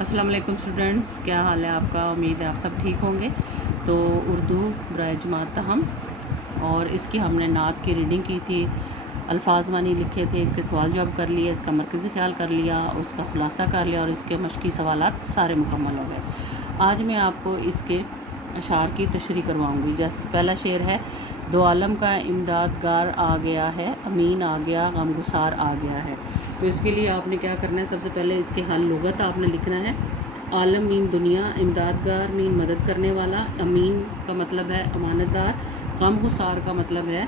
السلام علیکم اسٹوڈنٹس، کیا حال ہے آپ کا؟ امید ہے آپ سب ٹھیک ہوں گے۔ تو اردو برائے جماعت تاہم اور اس کی ہم نے نعت کی ریڈنگ کی تھی، الفاظ معنی لکھے تھے، اس کے سوال جواب کر لیے، اس کا مرکزی خیال کر لیا، اس کا خلاصہ کر لیا اور اس کے مشقی سوالات سارے مکمل ہو گئے۔ آج میں آپ کو اس کے اشعار کی تشریح کرواؤں گی۔ جیسے پہلا شعر ہے، دو عالم کا امدادگار آ گیا ہے، امین آ گیا، غمگسار آ گیا ہے۔ تو اس کے لیے آپ نے کیا کرنا ہے، سب سے پہلے اس کے حل لغت آپ نے لکھنا ہے۔ عالم مین دنیا، امدادگار مین مدد کرنے والا، امین کا مطلب ہے امانت دار، غم گسار کا مطلب ہے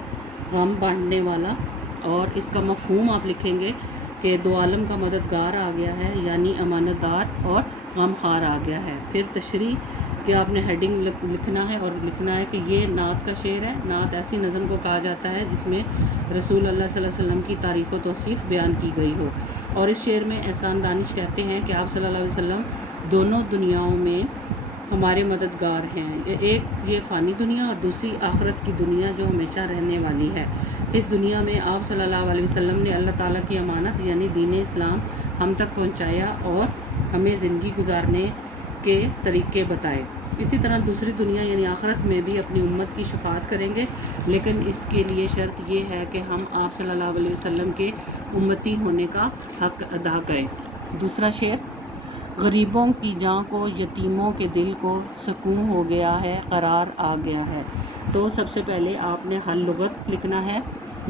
غم بانٹنے والا، اور اس کا مفہوم آپ لکھیں گے کہ دو عالم کا مددگار آ گیا ہے یعنی امانت دار اور غم خار آ گیا ہے۔ پھر تشریح کہ آپ نے ہیڈنگ لکھنا ہے اور لکھنا ہے کہ یہ نعت کا شعر ہے۔ نعت ایسی نظم کو کہا جاتا ہے جس میں رسول اللہ صلی اللہ علیہ وسلم کی تعریف و توصیف بیان کی گئی ہو، اور اس شعر میں احسان دانش کہتے ہیں کہ آپ صلی اللہ علیہ وسلم دونوں دنیاؤں میں ہمارے مددگار ہیں، ایک یہ فانی دنیا اور دوسری آخرت کی دنیا جو ہمیشہ رہنے والی ہے۔ اس دنیا میں آپ صلی اللہ علیہ وسلم نے اللہ تعالیٰ کی امانت یعنی دین اسلام ہم تک پہنچایا اور ہمیں زندگی گزارنے کے طریقے بتائے۔ اسی طرح دوسری دنیا یعنی آخرت میں بھی اپنی امت کی شفاعت کریں گے، لیکن اس کے لیے شرط یہ ہے کہ ہم آپ صلی اللہ علیہ وسلم کے امتی ہونے کا حق ادا کریں۔ دوسرا شعر، غریبوں کی جاں کو، یتیموں کے دل کو، سکون ہو گیا ہے، قرار آ گیا ہے۔ تو سب سے پہلے آپ نے حل لغت لکھنا ہے۔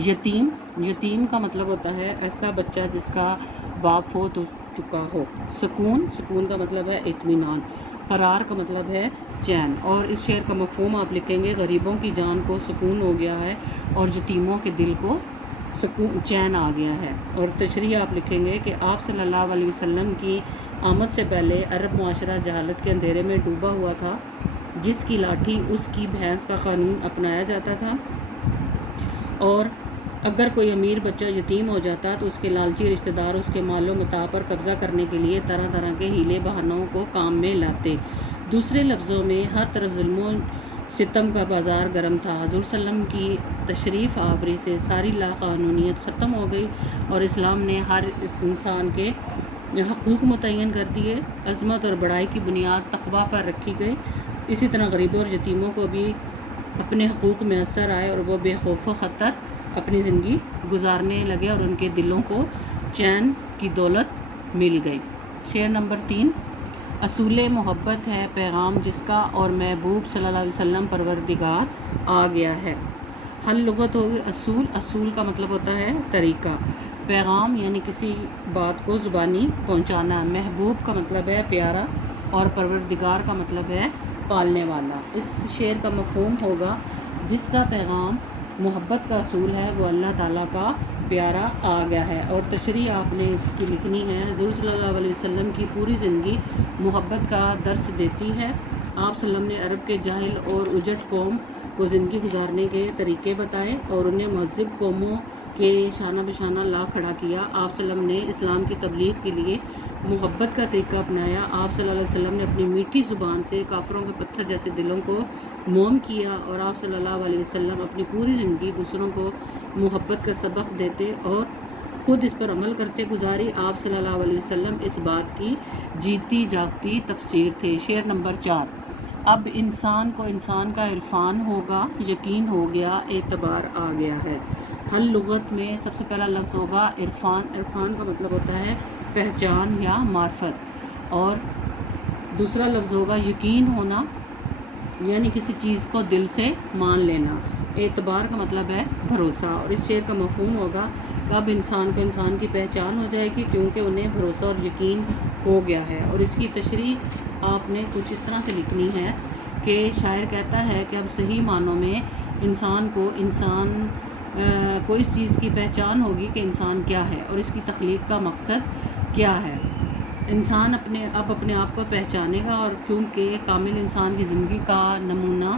یتیم، یتیم کا مطلب ہوتا ہے ایسا بچہ جس کا باپ فوت ہو چکا ہو۔ سکون، سکون کا مطلب ہے اطمینان۔ قرار کا مطلب ہے چین۔ اور اس شعر کا مفہوم آپ لکھیں گے، غریبوں کی جان کو سکون ہو گیا ہے اور یتیموں کے دل کو سکون چین آ گیا ہے۔ اور تشریح آپ لکھیں گے کہ آپ صلی اللہ علیہ وسلم کی آمد سے پہلے عرب معاشرہ جہالت کے اندھیرے میں ڈوبا ہوا تھا، جس کی لاٹھی اس کی بھینس کا قانون اپنایا جاتا تھا، اور اگر کوئی امیر بچہ یتیم ہو جاتا تو اس کے لالچی رشتہ دار اس کے مال و متاع پر قبضہ کرنے کے لیے طرح طرح کے ہیلے بہانوں کو کام میں لاتے۔ دوسرے لفظوں میں ہر طرف ظلم و ستم کا بازار گرم تھا۔ حضور صلی اللہ علیہ وسلم کی تشریف آوری سے ساری لاقانونیت ختم ہو گئی اور اسلام نے ہر انسان کے حقوق متعین کر دیے۔ عظمت اور بڑائی کی بنیاد تقویٰ پر رکھی گئی۔ اسی طرح غریبوں اور یتیموں کو بھی اپنے حقوق میسر آئے اور وہ بے خوف و خطر اپنی زندگی گزارنے لگے اور ان کے دلوں کو چین کی دولت مل گئی۔ شعر نمبر 3، اصول محبت ہے پیغام جس کا، اور محبوب صلی اللہ علیہ وسلم پروردگار آ گیا ہے۔ حل لغت ہوگی اصول، اصول کا مطلب ہوتا ہے طریقہ، پیغام یعنی کسی بات کو زبانی پہنچانا، محبوب کا مطلب ہے پیارا اور پروردگار کا مطلب ہے پالنے والا۔ اس شعر کا مفہوم ہوگا، جس کا پیغام محبت کا اصول ہے وہ اللہ تعالیٰ کا پیارا آ گیا ہے۔ اور تشریح آپ نے اس کی لکھنی ہے، حضور صلی اللہ علیہ وسلم کی پوری زندگی محبت کا درس دیتی ہے۔ آپ صلی اللہ علیہ وسلم نے عرب کے جاہل اور اجٹ قوم کو زندگی گزارنے کے طریقے بتائے اور انہیں مہذب قوموں کے شانہ بشانہ لا کھڑا کیا۔ آپ صلی اللہ علیہ وسلم نے اسلام کی تبلیغ کے لیے محبت کا طریقہ اپنایا۔ آپ صلی اللہ علیہ وسلم نے اپنی میٹھی زبان سے کافروں کے پتھر جیسے دلوں کو موم کیا، اور آپ صلی اللہ علیہ وسلم اپنی پوری زندگی دوسروں کو محبت کا سبق دیتے اور خود اس پر عمل کرتے گزاری۔ آپ صلی اللہ علیہ وسلم اس بات کی جیتی جاگتی تفسیر تھے۔ شعر نمبر 4، اب انسان کو انسان کا عرفان ہوگا، یقین ہو گیا، اعتبار آ گیا ہے۔ حل لغت میں سب سے پہلا لفظ ہوگا عرفان۔ عرفان کا مطلب ہوتا ہے پہچان یا معرفت، اور دوسرا لفظ ہوگا یقین ہونا یعنی کسی چیز کو دل سے مان لینا۔ اعتبار کا مطلب ہے بھروسہ، اور اس شعر کا مفہوم ہوگا کہ اب انسان کو انسان کی پہچان ہو جائے گی کیونکہ انہیں بھروسہ اور یقین ہو گیا ہے۔ اور اس کی تشریح آپ نے کچھ اس طرح سے لکھنی ہے کہ شاعر کہتا ہے کہ اب صحیح معنوں میں انسان کو اس چیز کی پہچان ہوگی کہ انسان کیا ہے اور اس کی تخلیق کا مقصد کیا ہے۔ انسان اب اپنے آپ کو پہچانے گا، اور کیونکہ کامل انسان کی زندگی کا نمونہ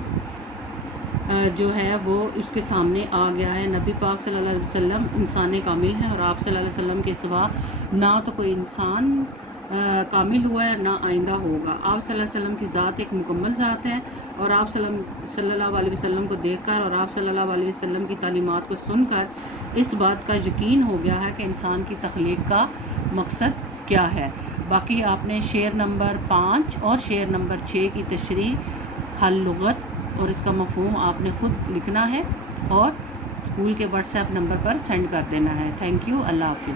جو ہے وہ اس کے سامنے آ گیا ہے۔ نبی پاک صلی اللہ علیہ وسلم انسان کامل ہیں، اور آپ صلی اللہ علیہ وسلم کے سوا نہ تو کوئی انسان کامل ہوا ہے نہ آئندہ ہوگا۔ آپ صلی اللہ علیہ وسلم کی ذات ایک مکمل ذات ہے، اور آپ صلی اللہ علیہ وسلم کو دیکھ کر اور آپ صلی اللہ علیہ وسلم کی تعلیمات کو سن کر اس بات کا یقین ہو گیا ہے کہ انسان کی تخلیق کا مقصد کیا ہے. باقی آپ نے شعر نمبر 5 اور شعر نمبر 6 کی تشریح، حل لغت اور اس کا مفہوم آپ نے خود لکھنا ہے اور اسکول کے واٹس ایپ نمبر پر سینڈ کر دینا ہے. Thank you. اللہ حافظ.